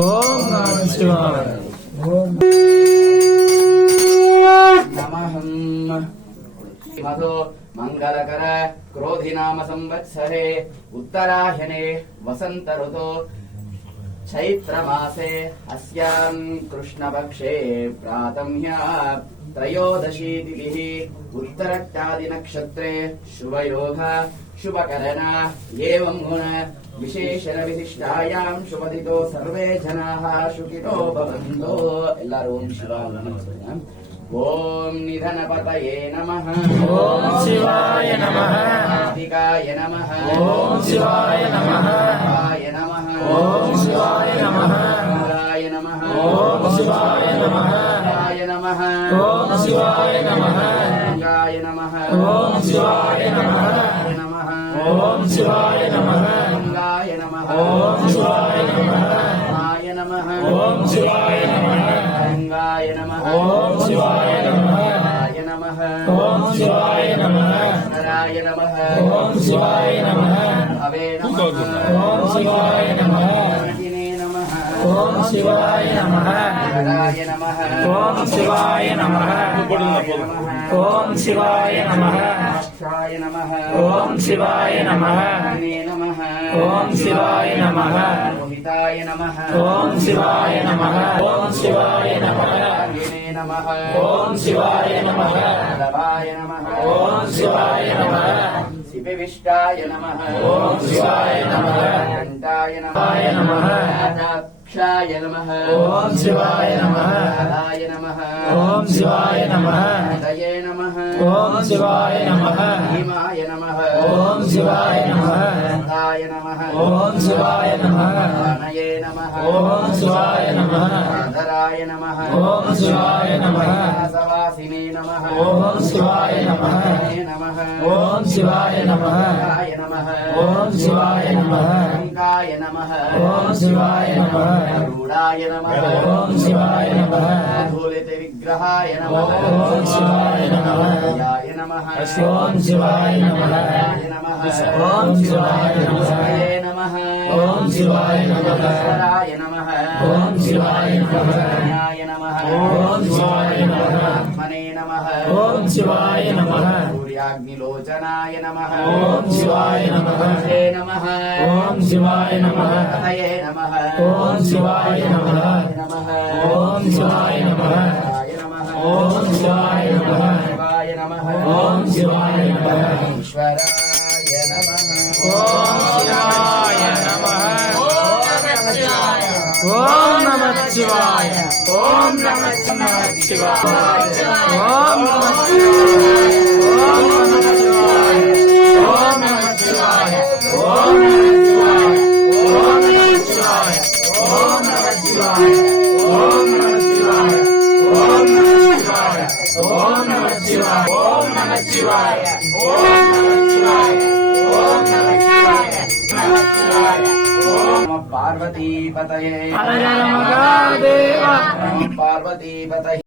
ఓం నమః శివాయ. నమః మధు మంగళకర క్రోధినామ సంవత్సరే ఉత్తరాయణే వసంత ఋతో చైత్రమాసే అస్యాం కృష్ణపక్షే ప్రాతమ్యా త్రయోదశీ తిథిః ఉత్తరట్టాది నక్షత్రే శుభయోగ శుభకరణ ఏవం గుణ విశేషణ విశిష్టాయాం శుభదితో సర్వే జనాః సుఖితో భవంతు. ఎల్లరూ ఓం శివాయ. ఓం నిధనపతయే నమః. ఓం శివాయ నమః. కార్తికాయ నమః. ఓం శివాయ నమః. శివాయ నమః. ఓం శివాయ నమః. శివాయ నమః. ఓం శివాయ నమః. శివాయ నమః. ఓం శివాయ నమః. శివాయ నమః. ఓం శివాయ నమః. నమః. ఓం శివాయ నమః. శివాయ నమః. ఓం శివాయ నమః. శివాయ నమః. ఓం శివాయ నమః. శివాయ నమః. ఓం శివాయ నమః. శివాయ నమః. ఓం శివాయ నమః. హరాయ నమః. ఓం శివాయ నమః. భవే నమః. ఓం శివాయ నమః. అగ్నే నమః. ఓం శివాయ నమః. హరాయ నమః. ఓం శివాయ నమః. ఓం శివాయ నమః. అక్షాయ నమః. ఓం శివాయ నమః. అగ్నే నమః. ఓం శివాయ నమః. రోహితాయ నమః. ఓం శివాయ నమః. ఓం శివాయ నమః. అగ్నే నమః. ఓం శివాయ నమః. వల్లభాయ నమః. ఓం శివాయ నమః. శిపివిష్టాయ నమః. ఓం శివాయ నమః. కంఠాయ శివాయ నమః. రాజాక్షాయ నమః. ఓం శివాయ నమః. హరాయ నమః. ఓం శివాయ నమః. హృదయే నమః. ఓం శివాయ నమః. భీమాయ నమః. ఓం శివాయ నమః. హాయ నమః. ఓం శివాయ నమః. ప్రాణయే నమః. ఓం శివాయ నమః. ఆధరాయ నమః. ఓం శివాయ నమః. సవాసినే నమః. ఓం శివాయ నమః. నమః. ఓం శివాయ నమః. కాయ నమః. ఓం శివాయ నమః. కాయ నమః. ఓం శివాయ నమః. గరుడాయ నమః. ఓం శివాయ నమః. ధూలిత విగ్రహాయ నమః. ఓం శివాయ నమః. యాయ నమః. ఓం శివాయ నమః. యాయ నమః. ఓం శివాయ నమః. శివాయ నమః. ఓం శివాయ నమః. ఈశ్వరాయ నమః. ఓం శివాయ నమః. జ్ఞాయ నమః. ఓం శివాయ నమః. ఆత్మనే నమః. ఓం శివాయ నమః. సూర్యాగ్నిలోచనాయ నమః. ఓం శివాయ నమః. హే నమః. ఓం శివాయ నమః. హతయే నమః. ఓం శివాయ నమః. నమః. ఓం శివాయ నమః. శివాయ నమః. ఓం శివాయ నమః. శివాయ నమః. ఓం శివాయ నమః. ఈశ్వరాయ నమః. ఓం శివాయ నమః. ఓం నమః శివాయ. ఓం నమః శివాయ. ఓం నమః శివాయ. ఓం నమః శివాయ. ఓం నమః శివాయ. ఓం నమః శివాయ. ఓం నమః శివాయ. ఓం నమః శివాయ. ఓం నమః శివాయ. ఓం నమః శివాయ. ఓం నమః శివాయ. ఓం నమః శివాయ. ఓం నమః శివాయ. ఓం నమః శివాయ. నమః శివాయ. ఓం పార్వతీపతయే హర హర మహాదేవ. పార్వతీపతయే